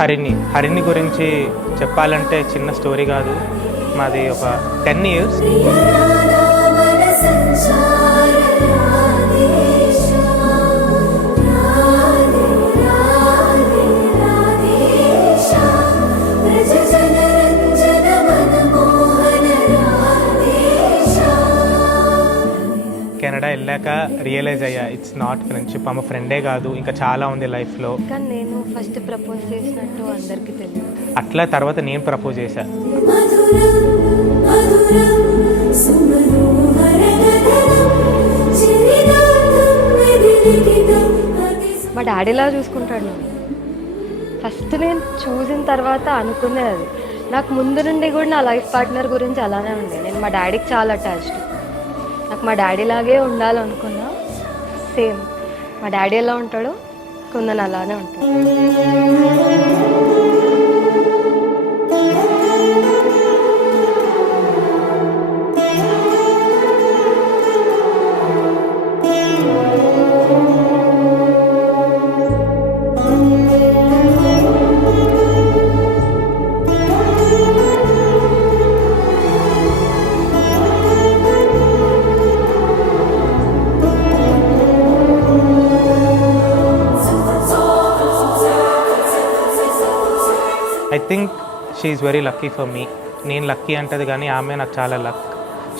హరిణి గురించి చెప్పాలంటే చిన్న స్టోరీ కాదు. మాది ఒక 10 years. కెనడా వెళ్ళాక రియలైజ్ అయ్యా ఇట్స్ నాట్ ఫ్రెండ్షిప్, ఆమె ఫ్రెండే కాదు ఇంకా చాలా ఉంది లైఫ్లో. కానీ నేను ఫస్ట్ ప్రపోజ్ చేసినట్టు అందరికీ తెలియదు. అట్లా తర్వాత నేను ప్రపోజ్ చేశా. మా డాడీలా చూసుకుంటాడు నన్ను. ఫస్ట్ నేను చూసిన తర్వాత అనుకునేది అది. నాకు ముందు నుండి కూడా నా లైఫ్ పార్ట్నర్ గురించి అలానే ఉండే. నేను మా డాడీకి చాలా అటాచ్డ్. నాకు మా డాడీ లాగే ఉండాలనుకున్నా. సేమ్ మా డాడీ ఎలా ఉంటాడో కుందన్ అలానే ఉంటాడు. I think she is very lucky for me. నేను లక్కీ అంటది కానీ ఆమె నాకు చాలా luck.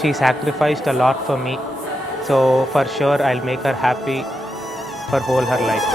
She sacrificed a lot for me. So for sure I will make her happy for whole her life.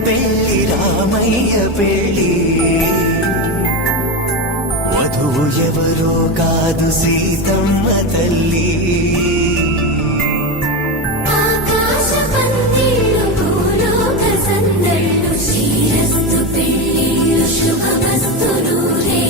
పెళ్లి రామయ్య పెళ్లి వధువు ఎవరో కాదు సీతమ్మ తల్లి ఆకాశ పందిళ్ళు భూలోక సందళ్ళు శ్రీరస్తు పెళ్లిళ్ళు శుభమస్తు నూరే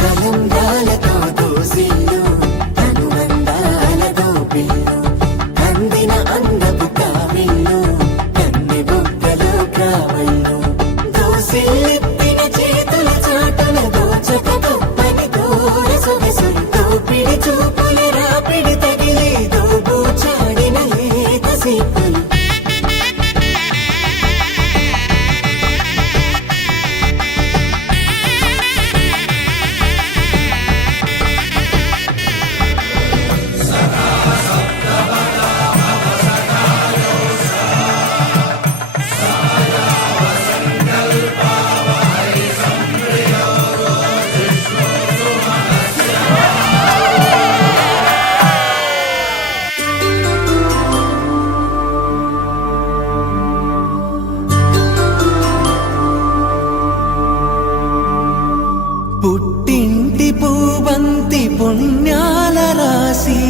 కలంగాలతో దోసిల్లు అనుబంధాలతో పిల్లు అందిన అందపు కావిల్లు కన్నె బొక్కలో కావళ్ళు దోసిల్లెత్తిన చేతుల చాటున దోచక తప్పని దూర సొగసులు దోపిడి చూపుల రాపిడి తగిలే దోబూచాడిన లేత సీపులు పుట్టింటి పూబంతి పుణ్యాల రాసి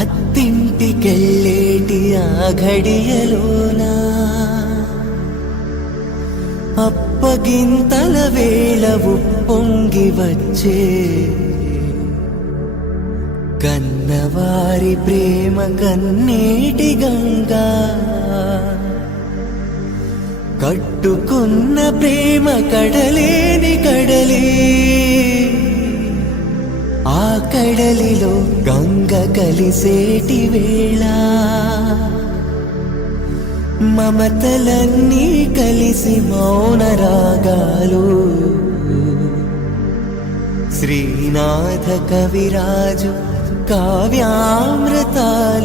అత్తింటికెళ్ళేటి ఆ ఘడియలోనా అప్పగింతల వేళ ఉప్పొంగి వచ్చే కన్నవారి ప్రేమ కన్నీటి గంగా కట్టుకున్న ప్రేమ కడలేని కడలి ఆ కడలిలో గంగ కలిసేటి వేళ మమతలన్నీ కలిసి మౌన రాగాలు శ్రీనాథ కవిరాజు కావ్యామృతాలు